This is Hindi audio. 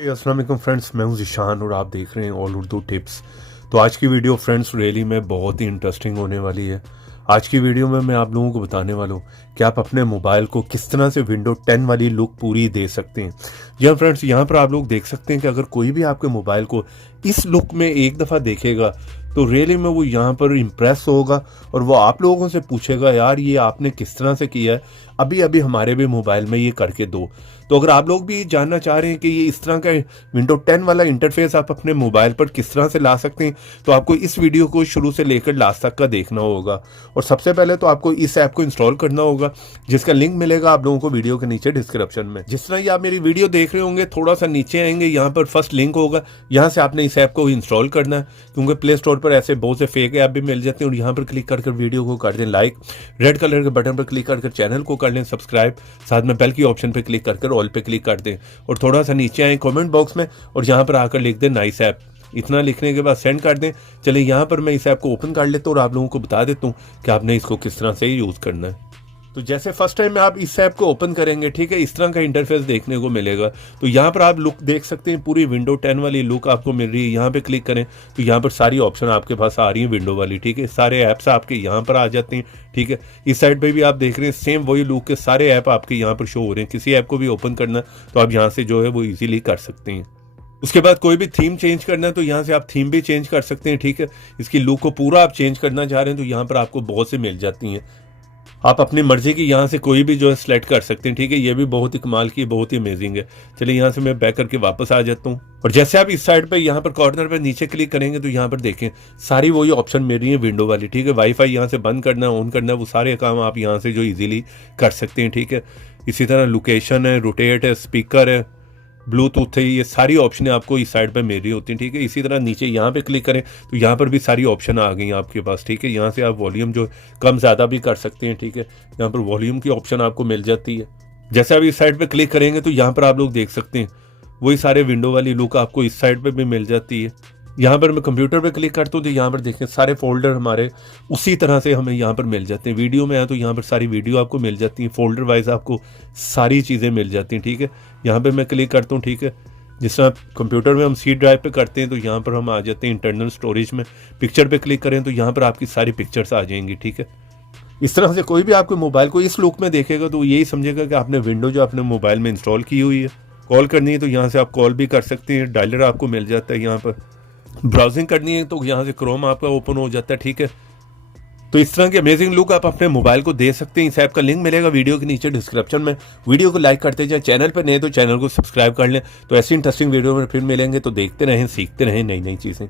अस्सलाम वालेकुम फ्रेंड्स, मैं हूं ज़िशान और आप देख रहे हैं ऑल उर्दू टिप्स। तो आज की वीडियो फ्रेंड्स रियली में बहुत ही इंटरेस्टिंग होने वाली है। आज की वीडियो में मैं आप लोगों को बताने वाला हूं कि आप अपने मोबाइल को किस तरह से विंडो 10 वाली लुक पूरी दे सकते हैं। जी हाँ फ्रेंड्स, यहाँ पर आप लोग देख सकते हैं कि अगर कोई भी आपके मोबाइल को इस लुक में एक दफ़ा देखेगा तो रियली में वो यहाँ पर इम्प्रेस होगा और वो आप लोगों से पूछेगा, यार ये आपने किस तरह से किया है, अभी अभी हमारे भी मोबाइल में ये करके दो। तो अगर आप लोग भी जानना चाह रहे हैं कि ये इस तरह का विंडो 10 वाला इंटरफेस आप अपने मोबाइल पर किस तरह से ला सकते हैं, तो आपको इस वीडियो को शुरू से लेकर लास्ट तक का देखना होगा। और सबसे पहले तो आपको इस ऐप को इंस्टॉल करना होगा, जिसका लिंक मिलेगा आप लोगों को वीडियो के नीचे डिस्क्रिप्शन में। जिस तरह ही आप मेरी वीडियो देख रहे होंगे, थोड़ा सा नीचे आएंगे, यहाँ पर फर्स्ट लिंक होगा, यहाँ से आपने इस ऐप को इंस्टॉल करना है, क्योंकि प्ले स्टोर पर ऐसे बहुत से फेक ऐप भी मिल जाते हैं। और यहाँ पर क्लिक कर वीडियो को कर दें लाइक, रेड कलर के बटन पर क्लिक कर चैनल को कर लें सब्सक्राइब, साथ में बेल की ऑप्शन पर क्लिक कर ऑल पे क्लिक कर दें और थोड़ा सा नीचे आए कमेंट बॉक्स में और यहाँ पर आकर लिख दें नाइस ऐप। इतना लिखने के बाद सेंड कर दें। चलिए यहाँ पर मैं इस ऐप को ओपन कर लेता हूँ और आप लोगों को बता देता हूँ कि आपने इसको किस तरह से यूज़ करना है। तो जैसे फर्स्ट टाइम में आप इस ऐप को ओपन करेंगे, ठीक है, इस तरह का इंटरफेस देखने को मिलेगा। तो यहाँ पर आप लुक देख सकते हैं, पूरी विंडो 10 वाली लुक आपको मिल रही है। यहाँ पे क्लिक करें तो यहाँ पर सारी ऑप्शन आपके पास आ रही है विंडो वाली, ठीक है, सारे ऐप्स आपके यहाँ पर आ जाते हैं, ठीक है। इस साइड पे भी आप देख रहे हैं सेम वही लुक के सारे ऐप आपके यहाँ पर शो हो रहे हैं। किसी ऐप को भी ओपन करना तो आप यहाँ से जो है वो ईजिली कर सकते हैं। उसके बाद कोई भी थीम चेंज करना है तो यहाँ से आप थीम भी चेंज कर सकते हैं, ठीक है। इसकी लुक को पूरा आप चेंज करना चाह रहे हैं तो यहाँ पर आपको बहुत से मिल जाती हैं। आप अपनी मर्जी की यहाँ से कोई भी जो है सिलेक्ट कर सकते हैं, ठीक है। ये भी बहुत ही कमाल की, बहुत ही अमेजिंग है। चलिए यहाँ से मैं बैक करके वापस आ जाता हूँ और जैसे आप इस साइड पे यहाँ पर कॉर्नर पे नीचे क्लिक करेंगे तो यहाँ पर देखें सारी वही ऑप्शन मिल रही है विंडो वाली, ठीक है। वाईफाई यहाँ से बंद करना, ऑन करना, वो सारे काम आप यहाँ से जो इजीली कर सकते हैं, ठीक है। इसी तरह लोकेशन है, रोटेट है, स्पीकर है, ब्लूटूथ है, ये सारी ऑप्शनें आपको इस साइड पे मिल रही होती हैं, ठीक है। इसी तरह नीचे यहाँ पे क्लिक करें तो यहाँ पर भी सारी ऑप्शन आ गई हैं आपके पास, ठीक है। यहाँ से आप वॉल्यूम जो कम ज़्यादा भी कर सकते हैं, ठीक है। यहाँ पर वॉल्यूम की ऑप्शन आपको मिल जाती है। जैसे आप इस साइड पे क्लिक करेंगे तो यहाँ पर आप लोग देख सकते हैं वही सारे विंडो वाली लुक आपको इस साइड पर भी मिल जाती है। यहाँ पर मैं कंप्यूटर पे क्लिक करता हूँ तो यहाँ पर देखें सारे फोल्डर हमारे उसी तरह से हमें यहाँ पर मिल जाते हैं। वीडियो में आए तो यहाँ पर सारी वीडियो आपको मिल जाती हैं, फोल्डर वाइज आपको सारी चीज़ें मिल जाती हैं, ठीक है। यहाँ पे मैं क्लिक करता हूँ, ठीक है। जिस तरह कंप्यूटर में हम सी ड्राइव पे करते हैं तो यहाँ पर हम आ जाते हैं इंटरनल स्टोरेज में। पिक्चर पे क्लिक करें तो यहाँ पर आपकी सारी पिक्चर्स आ जाएंगी, ठीक है। इस तरह से कोई भी आपके मोबाइल को इस लुक में देखेगा तो यही समझेगा कि आपने विंडो जो अपने मोबाइल में इंस्टॉल की हुई है। कॉल करनी है तो यहाँ से आप कॉल भी कर सकते हैं, डायलर आपको मिल जाता है। यहाँ पर ब्राउजिंग करनी है तो यहाँ से क्रोम आपका ओपन हो जाता है, ठीक है। तो इस तरह की अमेजिंग लुक आप अपने मोबाइल को दे सकते हैं। इस ऐप का लिंक मिलेगा वीडियो के नीचे डिस्क्रिप्शन में। वीडियो को लाइक करते जाए, चैनल पर नए तो चैनल को सब्सक्राइब कर लें। तो ऐसी इंटरेस्टिंग वीडियो में फिर मिलेंगे, तो देखते रहें, सीखते रहें नई नई चीज़ें।